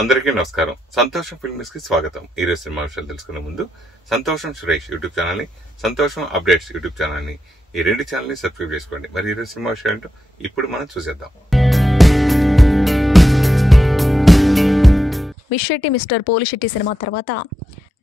అందరికీ నమస్కారం. సంతోషం ఫిల్మ్స్ కి స్వాగతం. ఈ రోజు సినిమా విషయాలు తెలుసుకునే ముందు సంతోషం సురేష్ యూట్యూబ్ ఛానల్ ని, సంతోషం అప్డేట్స్ యూట్యూబ్ ఛానల్ ని, ఈ రెండు ఛానల్ ని సబ్స్క్రైబ్ చేసుకోండి. మరి ఈ రోజు సినిమా విషయాలు ఇప్పుడు మనం చూసేద్దాం. మిశ్శెట్టి మిస్టర్ పోలిశెట్టి సినిమా తర్వాత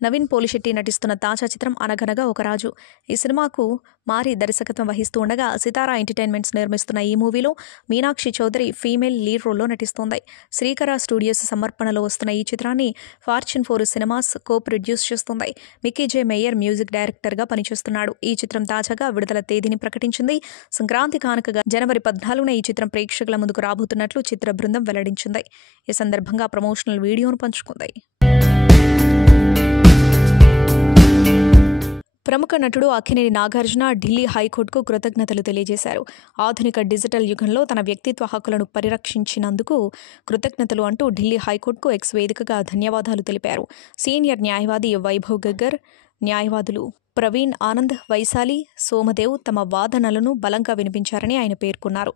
నవీన్ పోలిశెట్టి నటిస్తున్న తాజా చిత్రం అనగనగా ఒక రాజు. ఈ సినిమాకు మారి దర్శకత్వం వహిస్తూ ఉండగా సితారా ఎంటర్టైన్మెంట్స్ నిర్మిస్తున్న ఈ మూవీలో మీనాక్షి చౌదరి ఫీమేల్ లీడ్ రోల్లో నటిస్తోంది. శ్రీకర స్టూడియోస్ సమర్పణలో వస్తున్న ఈ చిత్రాన్ని ఫార్చ్యూన్ 4 సినిమాస్ కో ప్రొడ్యూస్ చేస్తుంది. మిక్కీ జే మేయర్ మ్యూజిక్ డైరెక్టర్గా పనిచేస్తున్నాడు. ఈ చిత్రం తాజాగా విడుదల తేదీని ప్రకటించింది. సంక్రాంతి కానుకగా జనవరి 14న ఈ చిత్రం ప్రేక్షకుల ముందుకు రాబోతున్నట్లు చిత్ర బృందం వెల్లడించింది. ఈ సందర్భంగా ప్రమోషనల్ వీడియోను పంచుకుంది. ప్రముఖ నటుడు అక్కినేని నాగార్జున ఢిల్లీ హైకోర్టుకు కృతజ్ఞతలు తెలియజేశారు. ఆధునిక డిజిటల్ యుగంలో తన వ్యక్తిత్వ హక్కులను పరిరక్షించినందుకు కృతజ్ఞతలు అంటూ ఢిల్లీ హైకోర్టుకు ఎక్స్ వేదికగా ధన్యవాదాలు తెలిపారు. సీనియర్ న్యాయవాది వైభవ్ గగ్గర్, న్యాయవాదులు ప్రవీణ్ ఆనంద్, వైశాలి, సోమదేవ్ తమ వాదనలను బలంగా వినిపించారని ఆయన పేర్కొన్నారు.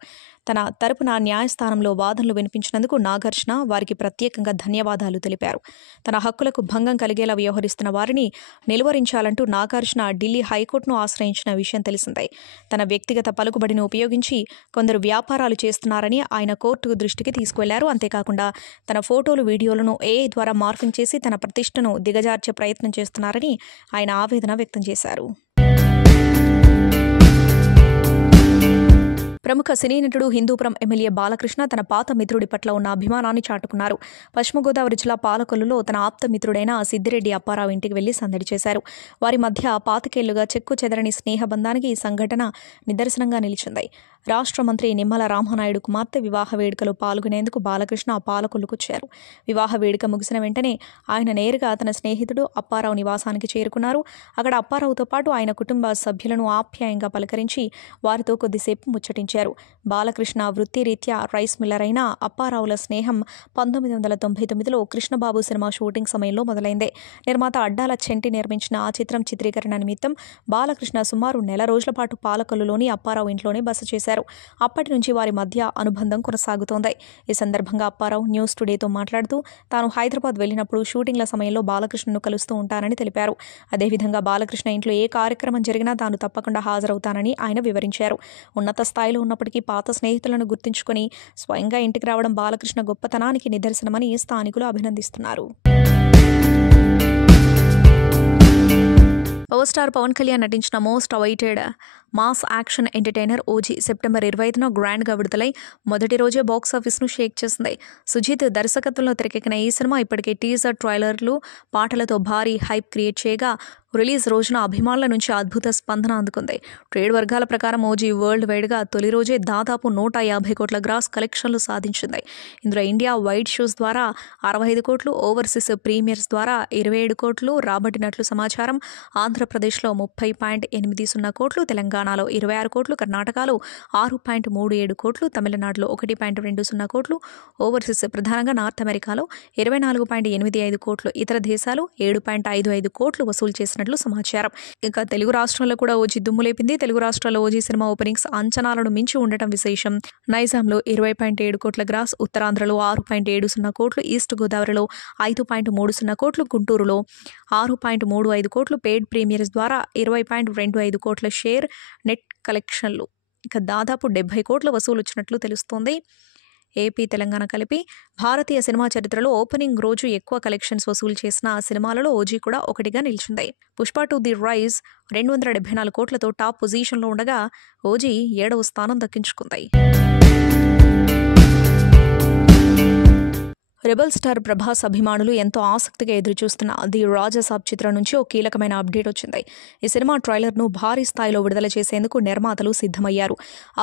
తన తరపున న్యాయస్థానంలో వాదనలు వినిపించినందుకు నాగార్జున వారికి ప్రత్యేకంగా ధన్యవాదాలు తెలిపారు. తన హక్కులకు భంగం కలిగేలా వ్యవహరిస్తున్న వారిని నిలువరించాలంటూ నాగార్జున ఢిల్లీ హైకోర్టును ఆశ్రయించిన విషయం తెలిసిందే. తన వ్యక్తిగత పలుకుబడిని ఉపయోగించి కొందరు వ్యాపారాలు చేస్తున్నారని ఆయన కోర్టు దృష్టికి తీసుకువెళ్లారు. అంతేకాకుండా తన ఫోటోలు, వీడియోలను ఏఐ ద్వారా మార్ఫింగ్ చేసి తన ప్రతిష్టను దిగజార్చే ప్రయత్నం చేస్తున్నారని ఆయన ఆవేదన వ్యక్తం చేశారు. ప్రముఖ సినీ నటుడు హిందూపురం ఎమ్మెల్యే బాలకృష్ణ తన పాత మిత్రుడి పట్ల ఉన్న అభిమానాన్ని చాటుకున్నారు. పశ్చిమ గోదావరి జిల్లా పాలకొల్లులో తన ఆప్త మిత్రుడైన సిద్దిరెడ్డి అప్పారావు ఇంటికి వెళ్లి సందడి చేశారు. వారి మధ్య 25 ఏళ్లుగా చెక్కు చెదరని స్నేహబంధానికి ఈ సంఘటన నిదర్శనంగా నిలిచింది. రాష్ట్ర మంత్రి నిమ్మల రామానాయుడు కుమార్తె వివాహ వేడుకలో పాల్గొనేందుకు బాలకృష్ణ పాలకొల్లుకొచ్చారు. వివాహ వేడుక ముగిసిన వెంటనే ఆయన నేరుగా తన స్నేహితుడు అప్పారావు నివాసానికి చేరుకున్నారు. అక్కడ అప్పారావుతో పాటు ఆయన కుటుంబ సభ్యులను ఆప్యాయంగా పలకరించి వారితో కొద్దిసేపు ముచ్చటించారు. బాలకృష్ణ వృత్తిరీత్యా రైస్ మిల్లర్ అయిన అప్పారావుల స్నేహం 1999లో కృష్ణబాబు సినిమా షూటింగ్ సమయంలో మొదలైంది. నిర్మాత అడ్డాల చెంటి నిర్మించిన ఆ చిత్రం చిత్రీకరణ నిమిత్తం బాలకృష్ణ సుమారు నెల రోజుల పాటు పాలకొల్లులోని అప్పారావు ఇంట్లోనే బస చేశారు. అప్పటి నుంచి వారి మధ్య అనుబంధం కొనసాగుతోంది. ఈ సందర్భంగా అప్పారావు న్యూస్ టుడేతో మాట్లాడుతూ తాను హైదరాబాద్ వెళ్లినప్పుడు షూటింగ్ల సమయంలో బాలకృష్ణను కలుస్తూ ఉంటానని తెలిపారు. అదేవిధంగా బాలకృష్ణ ఇంట్లో ఏ కార్యక్రమం జరిగినా తాను తప్పకుండా హాజరవుతానని ఆయన వివరించారు. ఉన్నత స్థాయిలో ఉన్నప్పటికీ పాత స్నేహితులను గుర్తుంచుకుని స్వయంగా ఇంటికి రావడం బాలకృష్ణ గొప్పతనానికి నిదర్శనమని స్థానికులు అభినందిస్తున్నారు. పవర్ స్టార్ పవన్ కళ్యాణ్ నటించిన most awaited mass action entertainer OG September 25న గ్రాండ్గా విడుదలై మొదటి రోజే బాక్సాఫీస్ను షేక్ చేసింది. సుజిత్ దర్శకత్వంలో తెరకెక్కిన ఈ సినిమా ఇప్పటికే టీజర్, ట్రైలర్లు, పాటలతో భారీ హైప్ క్రియేట్ చేయగా రిలీజ్ రోజున అభిమానుల నుంచి అద్భుత స్పందన అందుకుంది. ట్రేడ్ వర్గాల ప్రకారం ఓజీ వరల్డ్ వైడ్గా తొలి రోజే దాదాపు 150 కోట్ల గ్రాస్ కలెక్షన్లు సాధించింది. ఇందులో ఇండియా వైడ్ షోస్ ద్వారా 65 కోట్లు, ఓవర్సీస్ ప్రీమియర్స్ ద్వారా 27 కోట్లు రాబట్టినట్లు సమాచారం. ఆంధ్రప్రదేశ్లో 30.80 కోట్లు, తెలంగాణలో 26 కోట్లు, కర్ణాటకలో 6.37 కోట్లు, తమిళనాడులో 1.20 కోట్లు, ఓవర్సీస్ ప్రధానంగా నార్త్ అమెరికాలో 24.85 కోట్లు, ఇతర దేశాలు 7.55 కోట్లు వసూలు చేసినట్లు సమాచారం. ఇక తెలుగు రాష్ట్రాల్లో కూడా ఓజీ దుమ్ము లేపింది. తెలుగు రాష్ట్రాల్లో ఓజీ సినిమా ఓపెనింగ్స్ అంచనాలను మించి ఉండటం విశేషం. నైజాంలో 20.7 కోట్ల గ్రాస్, ఉత్తరాంధ్రలో 6.70 కోట్లు, ఈస్ట్ గోదావరిలో 5.30 కోట్లు, గుంటూరులో 6.35 కోట్లు, పెయిడ్ ప్రీమియర్స్ ద్వారా 20.25 కోట్ల షేర్ నెట్ కలెక్షన్లు. ఇక దాదాపు 70 కోట్ల వసూలు వచ్చినట్లు తెలుస్తోంది. ఏపీ, తెలంగాణ కలిపి భారతీయ సినిమా చరిత్రలో ఓపెనింగ్ రోజు ఎక్కువ కలెక్షన్స్ వసూలు చేసిన సినిమాలలో ఓజీ కూడా ఒకటిగా నిలిచింది. పుష్ప 2 ది రైజ్ 274 కోట్లతో టాప్ పొజిషన్లో ఉండగా ఓజీ 7వ స్థానం దక్కించుకుంది. రెబల్ స్టార్ ప్రభాస్ అభిమానులు ఎంతో ఆసక్తిగా ఎదురుచూస్తున్న ది రాజాసాబ్ చిత్రం నుంచి ఓ కీలకమైన అప్డేట్ వచ్చింది. ఈ సినిమా ట్రైలర్ను భారీ స్థాయిలో విడుదల చేసేందుకు నిర్మాతలు సిద్ధమయ్యారు.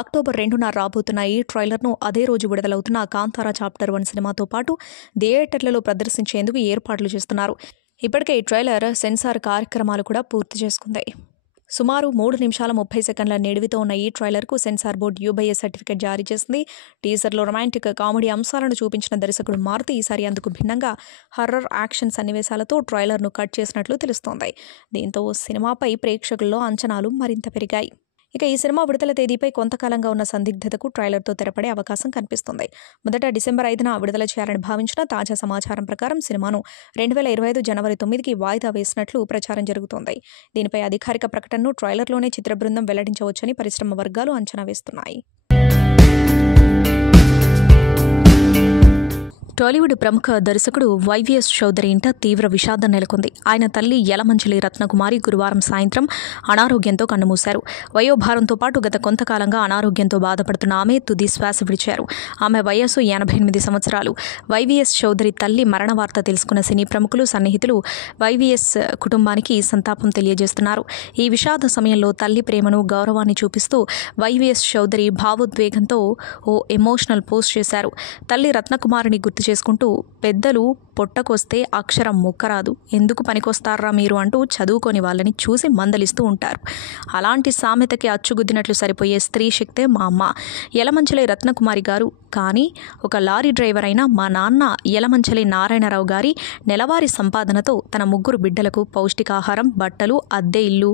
అక్టోబర్ 2న రాబోతున్న ఈ ట్రైలర్ను అదే రోజు విడుదలవుతున్న కాంతారా చాప్టర్ 1 సినిమాతో పాటు థియేటర్లలో ప్రదర్శించేందుకు ఏర్పాట్లు చేస్తున్నారు. ఇప్పటికే ఈ ట్రైలర్ సెన్సార్ కార్యక్రమాలు కూడా పూర్తి చేసుకుంది. సుమారు 3 నిమిషాల 30 సెకండ్ల నిడివితో ఉన్న ఈ ట్రైలర్కు సెన్సార్ బోర్డు యూబీఏ సర్టిఫికెట్ జారీ చేసింది. టీజర్లో రొమాంటిక్, కామెడీ అంశాలను చూపించిన దర్శకుడు మారుతి ఈసారి అందుకు భిన్నంగా హర్రర్ యాక్షన్ సన్నివేశాలతో ట్రైలర్ను కట్ చేసినట్లు తెలుస్తోంది. దీంతో సినిమాపై ప్రేక్షకుల్లో అంచనాలు మరింత పెరిగాయి. ఇక ఈ సినిమా విడుదల తేదీపై కొంతకాలంగా ఉన్న సందిగ్ధతకు ట్రైలర్తో తెరపడే అవకాశం కనిపిస్తుంది. మొదట డిసెంబర్ 5న విడుదల చేయాలని భావించిన తాజా సమాచారం ప్రకారం సినిమాను 2025 జనవరి 9కి వాయిదా వేసినట్లు ప్రచారం జరుగుతోంది. దీనిపై అధికారిక ప్రకటనను ట్రైలర్లోనే చిత్ర బృందం వెల్లడించవచ్చని పరిశ్రమ వర్గాలు అంచనా వేస్తున్నాయి. టాలీవుడ్ ప్రముఖ దర్శకుడు వైవిఎస్ చౌదరి ఇంట తీవ్ర విషాదం నెలకొంది. ఆయన తల్లి యలమంచిలి రత్నకుమారి గురువారం సాయంత్రం అనారోగ్యంతో కన్నుమూశారు. వయోభారంతో పాటు గత కొంతకాలంగా అనారోగ్యంతో బాధపడుతున్న ఆమె తుది శ్వాస విడిచారు. ఆమె వయస్సు 88 సంవత్సరాలు. వైవిఎస్ చౌదరి తల్లి మరణ వార్త తెలుసుకున్న సినీ ప్రముఖులు, సన్నిహితులు వైవిఎస్ కుటుంబానికి సంతాపం తెలియజేస్తున్నారు. ఈ విషాద సమయంలో తల్లి ప్రేమను, గౌరవాన్ని చూపిస్తూ వైవిఎస్ చౌదరి భావోద్వేగంతో ఓ ఎమోషనల్ పోస్ట్ చేశారు. తల్లి రత్నకుమారిని గుర్తు చేసుకుంటూ, పెద్దలు పొట్టకొస్తే అక్షరం ముక్కరాదు, ఎందుకు పనికొస్తారా మీరు అంటూ చదువుకొని వాళ్ళని చూసి మందలిస్తూ ఉంటారు. అలాంటి సామెతకి అచ్చుగుద్దినట్లు సరిపోయే స్త్రీ శక్తే మా అమ్మ యలమంచిలి రత్నకుమారి గారు. కానీ ఒక లారీ డ్రైవర్ అయిన మా నాన్న యలమంచిలి నారాయణరావు గారి నెలవారీ సంపాదనతో తన 3 బిడ్డలకు పౌష్టికాహారం, బట్టలు, అద్దె ఇల్లు,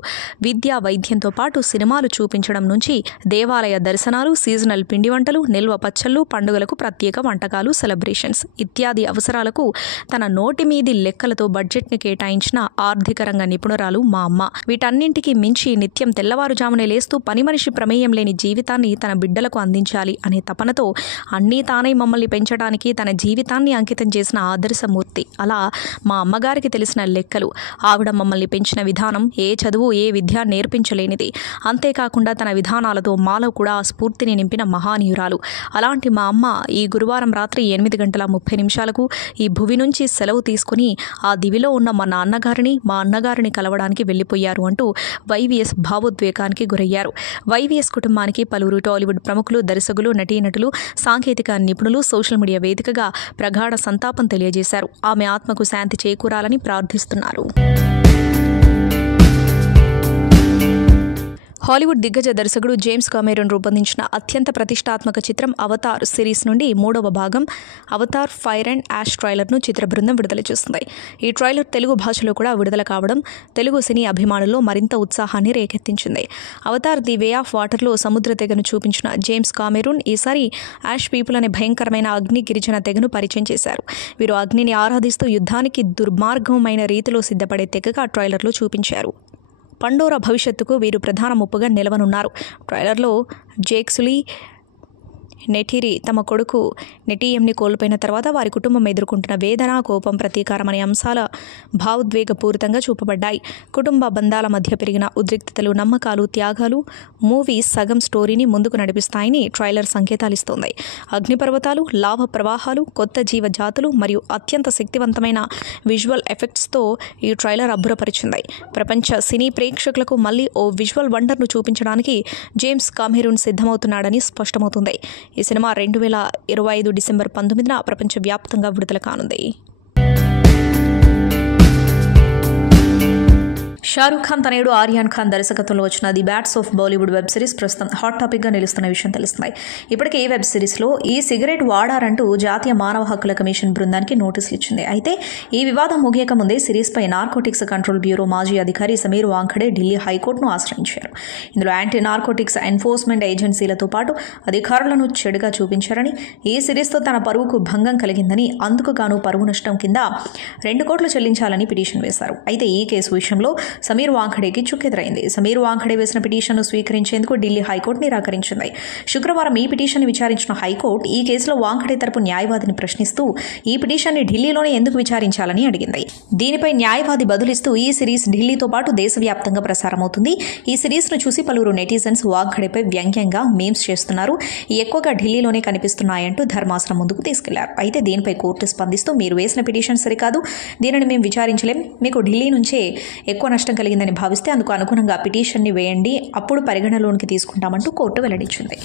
విద్య, వైద్యంతో పాటు సినిమాలు చూపించడం నుంచి దేవాలయ దర్శనాలు, సీజనల్ పిండి వంటలు, నిల్వ పచ్చళ్ళు, పండుగలకు ప్రత్యేక వంటకాలు, సెలబ్రేషన్స్ ఇత్యాది అవసరాలకు తన నోటి మీది లెక్కలతో బడ్జెట్ని కేటాయించిన ఆర్థిక రంగ నిపుణురాలు మా అమ్మ. వీటన్నింటికి మించి నిత్యం తెల్లవారుజామునే లేస్తూ పని మనిషి ప్రమేయం లేని జీవితాన్ని తన బిడ్డలకు అందించాలి అనే తపనతో అన్నీ తానై మమ్మల్ని పెంచడానికి తన జీవితాన్ని అంకితం చేసిన ఆదర్శమూర్తి. అలా మా అమ్మగారికి తెలిసిన లెక్కలు. ఆవిడ మమ్మల్ని పెంచిన విధానం ఏ చదువు, ఏ విద్య నేర్పించలేనిది. అంతేకాకుండా తన విధానాలతో మాలో కూడా ఆ స్ఫూర్తిని నింపిన మహానీయురాలు. అలాంటి మా అమ్మ ఈ గురువారం రాత్రి 8:30 ఈ భువి నుంచి సెలవు తీసుకుని ఆ దివిలో ఉన్న మా నాన్నగారిని, మా అన్నగారిని కలవడానికి వెళ్లిపోయారు అంటూ వైవిఎస్ భావోద్వేగానికి గురయ్యారు. వైవిఎస్ కుటుంబానికి పలువురు టాలీవుడ్ ప్రముఖులు, దర్శకులు, నటీనటులు, సాంకేతిక నిపుణులు సోషల్ మీడియా వేదికగా ప్రగాఢ సంతాపం తెలియజేశారు. ఆమె ఆత్మకు శాంతి చేకూరాలని ప్రార్థిస్తున్నారు. హాలీవుడ్ దిగ్గజ దర్శకుడు జేమ్స్ కామెరూన్ రూపొందించిన అత్యంత ప్రతిష్టాత్మక చిత్రం అవతార్ సిరీస్ నుండి 3వ భాగం అవతార్ ఫైర్ అండ్ యాష్ ట్రైలర్ను చిత్ర బృందం విడుదల చేస్తుంది. ఈ ట్రైలర్ తెలుగు భాషలో కూడా విడుదల కావడం తెలుగు సినీ అభిమానుల్లో మరింత ఉత్సాహాన్ని రేకెత్తించింది. అవతార్ ది వే ఆఫ్ వాటర్లో సముద్ర తెగను చూపించిన జేమ్స్ కామెరూన్ ఈసారి యాష్ పీపుల్ అనే భయంకరమైన అగ్ని గిరిజన తెగను పరిచయం చేశారు. వీరు అగ్నిని ఆరాధిస్తూ యుద్ధానికి దుర్మార్గమైన రీతిలో సిద్ధపడే తెగగా ట్రైలర్లో చూపించారు. పండోరా భవిష్యత్తుకు వీరు ప్రధాన ముప్పుగా నిలవనున్నారు. ట్రైలర్లో జేక్సులీ నెటిరి తమ కొడుకు నెటియంని కోల్పోయిన తర్వాత వారి కుటుంబం ఎదుర్కొంటున్న వేదన, కోపం, ప్రతీకారం అనే అంశాల భావోద్వేగపూరితంగా చూపబడ్డాయి. కుటుంబ బంధాల మధ్య పెరిగిన ఉద్రిక్తతలు, నమ్మకాలు, త్యాగాలు మూవీ సగం స్టోరీని ముందుకు నడిపిస్తాయని ట్రైలర్ సంకేతాలిస్తోంది. అగ్నిపర్వతాలు, లావ ప్రవాహాలు, కొత్త జీవ జాతులు మరియు అత్యంత శక్తివంతమైన విజువల్ ఎఫెక్ట్స్తో ఈ ట్రైలర్ అబ్బురపరిచింది. ప్రపంచ సినీ ప్రేక్షకులకు మళ్లీ ఓ విజువల్ వండర్ను చూపించడానికి జేమ్స్ కామెరూన్ సిద్ధమవుతున్నాడని స్పష్టమవుతుంది. ఈ సినిమా 2025 డిసెంబర్ 19న ప్రపంచవ్యాప్తంగా విడుదల కానుంది. షారూఖ్ ఖాన్ తనయుడు ఆర్యాన్ ఖాన్ దర్శకత్వంలో వచ్చిన the bats of Bollywood web series ప్రస్తుతం హాట్ టాపిక్గా నిలుస్తున్న విషయం తెలుస్తుంది. ఇప్పటికే ఈ వెబ్ సిరీస్లో ఈ సిగరెట్ వాడారంటూ జాతీయ మానవ హక్కుల కమిషన్ బృందానికి నోటీసులు ఇచ్చింది. అయితే ఈ వివాదం ముగియక ముందే సిరీస్పై నార్కోటిక్స్ కంట్రోల్ బ్యూరో మాజీ అధికారి సమీర్ వాంఖడే ఢిల్లీ హైకోర్టును ఆశ్రయించారు. ఇందులో యాంటీ నార్కోటిక్స్ ఎన్ఫోర్స్మెంట్ ఏజెన్సీలతో పాటు అధికారులను చెడుగా చూపించారని, ఈ సిరీస్తో తన పరువుకు భంగం కలిగిందని, అందుకు గాను పరువు నష్టం కింద 2 కోట్లు చెల్లించాలని పిటిషన్ వేశారు. అయితే ఈ కేసు విషయంలో సమీర్ వాంఖడేకి చుక్కెదురైంది. సమీర్ వాంఖడే వేసిన పిటిషన్ను స్వీకరించేందుకు ఢిల్లీ హైకోర్టు నిరాకరించింది. శుక్రవారం ఈ పిటిషన్ను విచారించిన హైకోర్టు ఈ కేసులో వాంఖడే తరపు న్యాయవాదిని ప్రశ్నిస్తూ ఈ పిటిషన్ని ఢిల్లీలోనే ఎందుకు విచారించాలని అడిగింది. దీనిపై న్యాయవాది బదులిస్తూ ఈ సిరీస్ ఢిల్లీతో పాటు దేశవ్యాప్తంగా ప్రసారమవుతుంది. ఈ సిరీస్ను చూసి పలువురు నెటిజన్స్ వాంఖడేపై వ్యంగ్యంగా మీమ్స్ చేస్తున్నారు. ఎక్కువగా ఢిల్లీలోనే కనిపిస్తున్నాయంటూ ధర్మాసనం ముందుకు తీసుకెళ్లారు. అయితే దీనిపై కోర్టు స్పందిస్తూ మీరు వేసిన పిటిషన్ సరికాదు, దీనిని మేము విచారించలేం, మీకు ఢిల్లీ నుంచే ఎక్కువ నష్టం కలిగిందని భావిస్తే అందుకు అనుగుణంగా పిటిషన్ని వేయండి, అప్పుడు పరిగణలోనికి తీసుకుంటామంటూ కోర్టు వెల్లడించింది.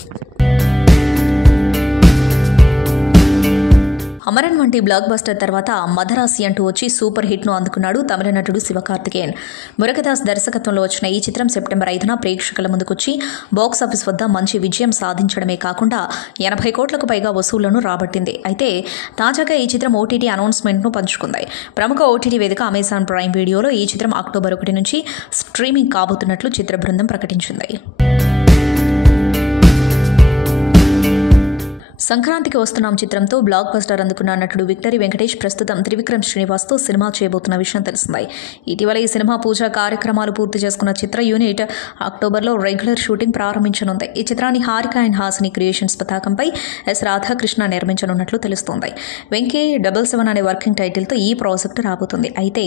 అమరన్ వంటి బ్లాక్ బస్టర్ తర్వాత మదరాసి అంటూ వచ్చి సూపర్ హిట్ను అందుకున్నాడు తమిళ నటుడు శివకార్తికేయన్. మురుగదాస్ దర్శకత్వంలో వచ్చిన ఈ చిత్రం సెప్టెంబర్ 5న ప్రేక్షకుల ముందుకొచ్చి బాక్సాఫీస్ వద్ద మంచి విజయం సాధించడమే కాకుండా 80 కోట్లకు పైగా వసూళ్లను రాబట్టింది. అయితే తాజాగా ఈ చిత్రం ఓటీటీ అనౌన్స్మెంట్ను పంచుకుంది. ప్రముఖ ఓటీటీ వేదిక అమెజాన్ ప్రైమ్ వీడియోలో ఈ చిత్రం అక్టోబర్ 1 నుంచి స్ట్రీమింగ్ కాబోతున్నట్లు చిత్ర బృందం ప్రకటించింది. సంక్రాంతికి వస్తున్నాం చిత్రంతో బ్లాక్ బస్టర్ అందుకున్న నటుడు విక్టరీ వెంకటేష్ ప్రస్తుతం త్రివిక్రమ్ శ్రీనివాస్తో సినిమా చేయబోతున్న విషయం తెలిసిందే. ఇటీవల ఈ సినిమా పూజా కార్యక్రమాలు పూర్తి చేసుకున్న చిత్ర యూనిట్ అక్టోబర్లో రెగ్యులర్ షూటింగ్ ప్రారంభించనుంది. ఈ చిత్రాన్ని హారిక అండ్ హాసిని క్రియేషన్స్ పతాకంపై ఎస్ రాధాకృష్ణ నిర్మించనున్నట్లు తెలుస్తోంది. వెంకీ 77 అనే వర్కింగ్ టైటిల్తో ఈ ప్రాజెక్టు రాబోతుంది. అయితే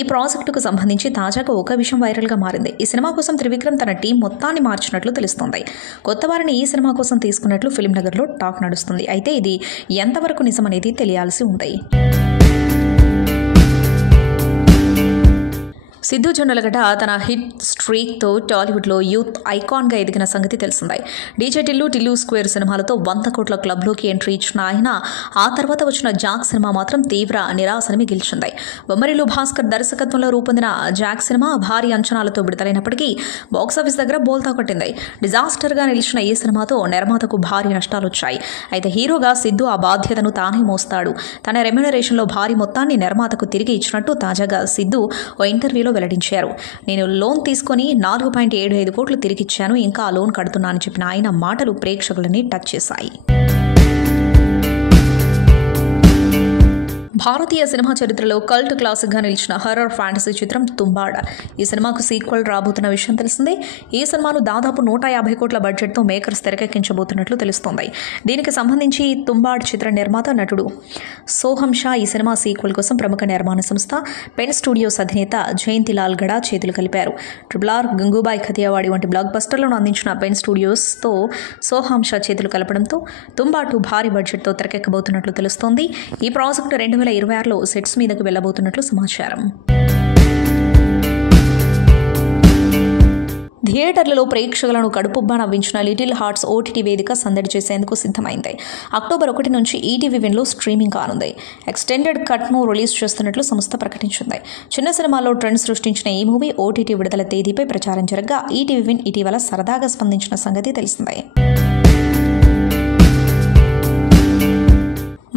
ఈ ప్రాజెక్టుకు సంబంధించి తాజాగా ఒక విషయం వైరల్గా మారింది. ఈ సినిమా కోసం త్రివిక్రమ్ తన టీం మొత్తాన్ని మార్చినట్లు తెలుస్తోంది. కొత్త వారిని ఈ సినిమా కోసం తీసుకున్నట్లు ఫిల్మ్ నగర్లో టాక్ నడుస్తుంది. అయితే ఇది ఎంతవరకు నిజమనేది తెలియాల్సి ఉంది. సిద్ధు జొన్నలగడ్డ తన హిట్ స్ట్రీక్తో టాలీవుడ్లో యూత్ ఐకాన్గా ఎదిగిన సంగతి తెలిసిందే. డీజే టిల్లు స్క్వేర్ సినిమాలతో 100 కోట్ల క్లబ్లోకి ఎంట్రీ ఇచ్చిన ఆయన ఆ తర్వాత వచ్చిన జాక్ సినిమా మాత్రం తీవ్ర నిరాశని మిగిల్చింది. బొమ్మరిలు భాస్కర్ దర్శకత్వంలో రూపొందిన జాక్ సినిమా భారీ అంచనాలతో విడుదలైనప్పటికీ బాక్సాఫీస్ దగ్గర బోల్తా కొట్టింది. డిజాస్టర్గా నిలిచిన ఈ సినిమాతో నిర్మాతకు భారీ నష్టాలు వచ్చాయి. అయితే హీరోగా సిద్ధు ఆ బాధ్యతను తానే మోస్తాడు. తన రెమ్యునరేషన్లో భారీ మొత్తాన్ని నిర్మాతకు తిరిగి ఇచ్చినట్టు తాజాగా సిద్ధు ఓ ఇంటర్వ్యూలో వెల్లడించారు. నేను లోన్ తీసుకొని 4.75 కోట్లు తిరిగిచ్చాను, ఇంకా ఆ లోన్ కడుతున్నానని చెప్పిన ఆయన మాటలు ప్రేక్షకులని టచ్ చేశాయి. భారతీయ సినిమా చరిత్రలో కల్ట్ క్లాసిక్గా నిలిచిన హర్రర్ ఫ్యాంటసీ చిత్రం తుంబాడ్. ఈ సినిమాకు సీక్వెల్ రాబోతున్న విషయం తెలిసిందే. ఈ సినిమాను దాదాపు 150 కోట్ల బడ్జెట్తో మేకర్స్ తెరకెక్కించబోతున్నట్లు తెలుస్తోంది. దీనికి సంబంధించి తుంబాడ్ చిత్ర నిర్మాత నటుడు సోహం షా ఈ సినిమా సీక్వెల్ కోసం ప్రముఖ నిర్మాణ సంస్థ పెన్ స్టూడియోస్ అధినేత జయంతిలాల్ గడా చేతులు కలిపారు. RRR, గంగూబాయ్ ఖతియావాడి వంటి బ్లాక్ బస్టర్లను అందించిన పెన్ స్టూడియోస్తో సోహం షా చేతులు కలపడంతో తుంబాడ్ భారీ బడ్జెట్తో తెరకెక్కబోతున్నట్లు తెలుస్తోంది. ఈ ప్రాజెక్టు 2026లో సెట్స్ మీదకు వెళ్లబోతున్నట్లు సమాచారం. థియేటర్లలో ప్రేక్షకులను కడుపుబ్బా నవ్వించిన లిటిల్ హార్ట్స్ ఓటీటీ వేదిక సందడి చేసేందుకు సిద్ధమైంది. అక్టోబర్ 1 నుంచి ఈటీవీ విన్లో స్ట్రీమింగ్ కానుంది. ఎక్స్టెండెడ్ కట్ను రిలీజ్ చేస్తున్నట్లు సంస్థ ప్రకటించింది. చిన్న సినిమాల్లో ట్రెండ్ సృష్టించిన ఈ మూవీ ఓటీటీ విడుదల తేదీపై ప్రచారం జరగగా ఈటీవీ విన్ ఇటీవల సరదాగా స్పందించిన సంగతి తెలిసిందే.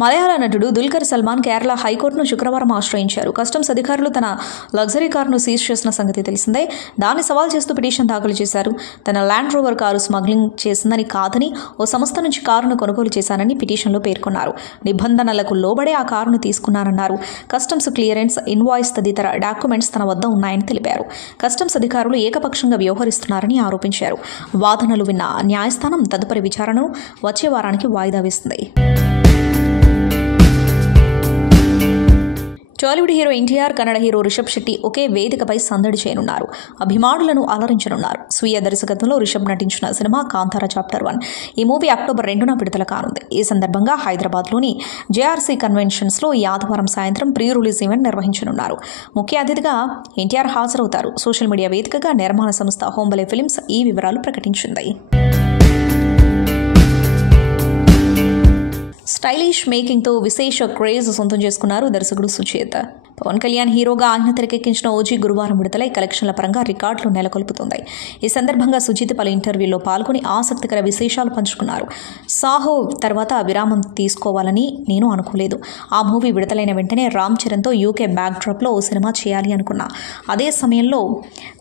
మలయాళ నటుడు దుల్కర్ సల్మాన్ కేరళ హైకోర్టును శుక్రవారం ఆశ్రయించారు. కస్టమ్స్ అధికారులు తన లగ్జరీ కారును సీజ్ చేసిన సంగతి తెలిసిందే. దాన్ని సవాల్ చేస్తూ పిటిషన్ దాఖలు చేశారు. తన ల్యాండ్ రోవర్ కారు స్మగ్లింగ్ చేసిందని కాదని ఓ సంస్థ నుంచి కారును కొనుగోలు చేశానని పిటిషన్లో పేర్కొన్నారు. నిబంధనలకు లోబడే ఆ కారును తీసుకున్నారన్నారు. కస్టమ్స్ క్లియరెన్స్, ఇన్వాయిస్ తదితర డాక్యుమెంట్స్ తన వద్ద ఉన్నాయని తెలిపారు. కస్టమ్స్ అధికారులు ఏకపక్షంగా వ్యవహరిస్తున్నారని ఆరోపించారు. వాదనలు విన్న న్యాయస్థానం తదుపరి విచారణను వచ్చే వారానికి వాయిదా వేసింది. టాలీవుడ్ హీరో ఎన్టీఆర్, కన్నడ హీరో రిషబ్ శెట్టి ఒకే వేదికపై సందడి చేయనున్నారు. అభిమానులను అలరించనున్నారు. స్వీయ దర్శకత్వంలో రిషబ్ నటించిన సినిమా కాంతారా చాప్టర్ 1. ఈ మూవీ అక్టోబర్ 2న విడుదల కానుంది. ఈ సందర్భంగా హైదరాబాద్లోని జేఆర్సీ కన్వెన్షన్స్లో ఈ ఆదివారం సాయంత్రం ప్రీ రిలీజ్ ఈవెంట్ నిర్వహించనున్నారు. ముఖ్య అతిథిగా ఎన్టీఆర్ హాజరవుతారు. సోషల్ మీడియా వేదికగా నిర్మాణ సంస్థ హోంబలే ఫిల్మ్స్ ఈ వివరాలు ప్రకటించింది. స్టైలిష్ మేకింగ్తో విశేష క్రేజ్ సొంతం చేసుకున్నారు దర్శకుడు సుజిత్. పవన్ కళ్యాణ్ హీరోగా ఆయన తెరకెక్కించిన ఓజీ గురువారం విడుదలై కలెక్షన్ల పరంగా రికార్డులు నెలకొల్పుతుంది. ఈ సందర్భంగా సుజిత్ పలు ఇంటర్వ్యూల్లో పాల్గొని ఆసక్తికర విశేషాలు పంచుకున్నారు. సాహో తర్వాత విరామం తీసుకోవాలని నేను అనుకోలేదు. ఆ మూవీ విడుదలైన వెంటనే రామ్ చరణ్తో యూకే బ్యాక్డ్రాప్లో ఓ సినిమా చేయాలి అనుకున్నా. అదే సమయంలో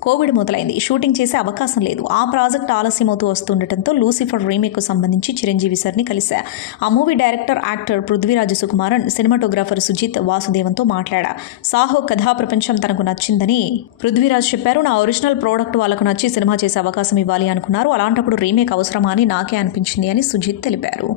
కోవిడ్ మొదలైంది. షూటింగ్ చేసే అవకాశం లేదు. ఆ ప్రాజెక్ట్ ఆలస్యమవుతూ వస్తుండటంతో లూసిఫర్ రీమేక్కు సంబంధించి చిరంజీవి సర్ని కలిశా. ఆ movie director, actor Prithviraj Sukumaran, cinematographer Sujith వాసుదేవన్తో మాట్లాడా. సాహో కథా ప్రపంచం తనకు నచ్చిందని పృథ్వీరాజ్ చెప్పారు. నా ఒరిజినల్ ప్రోడక్ట్ వాళ్ళకు నచ్చి సినిమా చేసే అవకాశం ఇవ్వాలి అనుకున్నారు. అలాంటప్పుడు రీమేక్ అవసరమా అని నాకే అనిపించింది అని సుజిత్ తెలిపారు.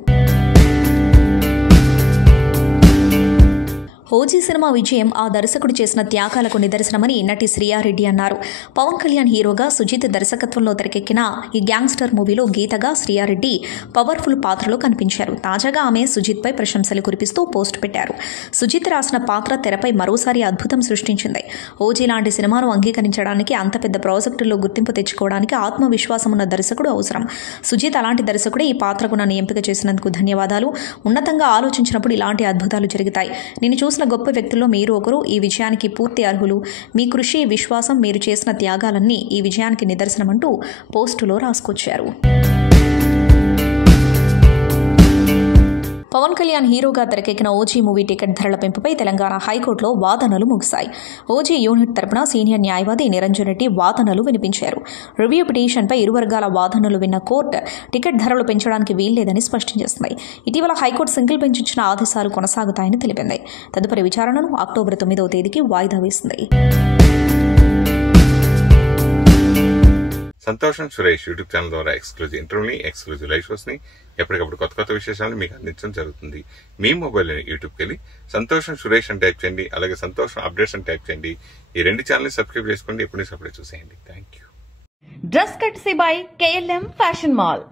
ఓజీ సినిమా విజయం ఆ దర్శకుడు చేసిన త్యాగాలకు నిదర్శనమని నటి శ్రియారెడ్డి అన్నారు. పవన్ కళ్యాణ్ హీరోగా సుజిత్ దర్శకత్వంలో తెరకెక్కిన ఈ గ్యాంగ్స్టర్ మూవీలో గీతగా శ్రియారెడ్డి పవర్ఫుల్ పాత్రలో కనిపించారు. తాజాగా ఆమె సుజిత్పై ప్రశంసలు కురిపిస్తూ పోస్ట్ పెట్టారు. సుజిత్ రాసిన పాత్ర తెరపై మరోసారి అద్భుతం సృష్టించింది. ఓజీ లాంటి సినిమాను అంగీకరించడానికి, అంత పెద్ద ప్రాజెక్టుల్లో గుర్తింపు తెచ్చుకోవడానికి ఆత్మవిశ్వాసం ఉన్న దర్శకుడు అవసరం. సుజిత్ అలాంటి దర్శకుడే. ఈ పాత్రకు నన్ను ఎంపిక చేసినందుకు ధన్యవాదాలు. ఉన్నతంగా ఆలోచించినప్పుడు ఇలాంటి అద్భుతాలు జరుగుతాయి. నేను చూసిన గొప్ప వ్యక్తుల్లో మీరు ఒకరు. ఈ విజయానికి పూర్తి అర్హులు. మీ కృషి, విశ్వాసం, మీరు చేసిన త్యాగాలన్నీ ఈ విజయానికి నిదర్శనమంటూ పోస్టులో రాసుకొచ్చారు. పవన్ కళ్యాణ్ హీరోగా తెరకెక్కిన ఓజీ మూవీ టికెట్ ధరల పెంపుపై తెలంగాణ హైకోర్టులో వాదనలు ముగిశాయి. ఓజీ యూనిట్ తరపున సీనియర్ న్యాయవాది నిరంజన్ రెడ్డి వాదనలు వినిపించారు. రివ్యూ పిటిషన్పై ఇరు వర్గాల వాదనలు విన్న కోర్టు టికెట్ ధరలు పెంచడానికి వీల్లేదని స్పష్టం చేసింది. ఇటీవల హైకోర్టు సింగిల్ బెంచ్ ఇచ్చిన ఆదేశాలు కొనసాగుతాయని తెలిపింది. తదుపరి విచారణను అక్టోబర్ 9వ తేదీకి వాయిదా వేసింది. సంతోషం సురేష్ యూట్యూబ్ ఛానల్ ద్వారా ఎక్స్క్లూజివ్ ఇంటర్వ్యూని, ఎక్స్క్లూజివ్ లైవ్ షోస్ ని, ఎప్పటికప్పుడు కొత్త విశేషాలను మీకు అందించడం జరుగుతుంది. మీ మొబైల్ యూట్యూబ్కి వెళ్ళి సంతోషం సురేష్ అని టైప్ చేయండి, అలాగే సంతోషం అప్డేట్స్ అని టైప్ చేయండి. ఈ రెండు ఛానల్ సబ్స్క్రైబ్ చేసుకోండి, ఎప్పుడు అప్పుడే చూసేయండి. Thank you. Dress కట్సీ by KLM fashion mall.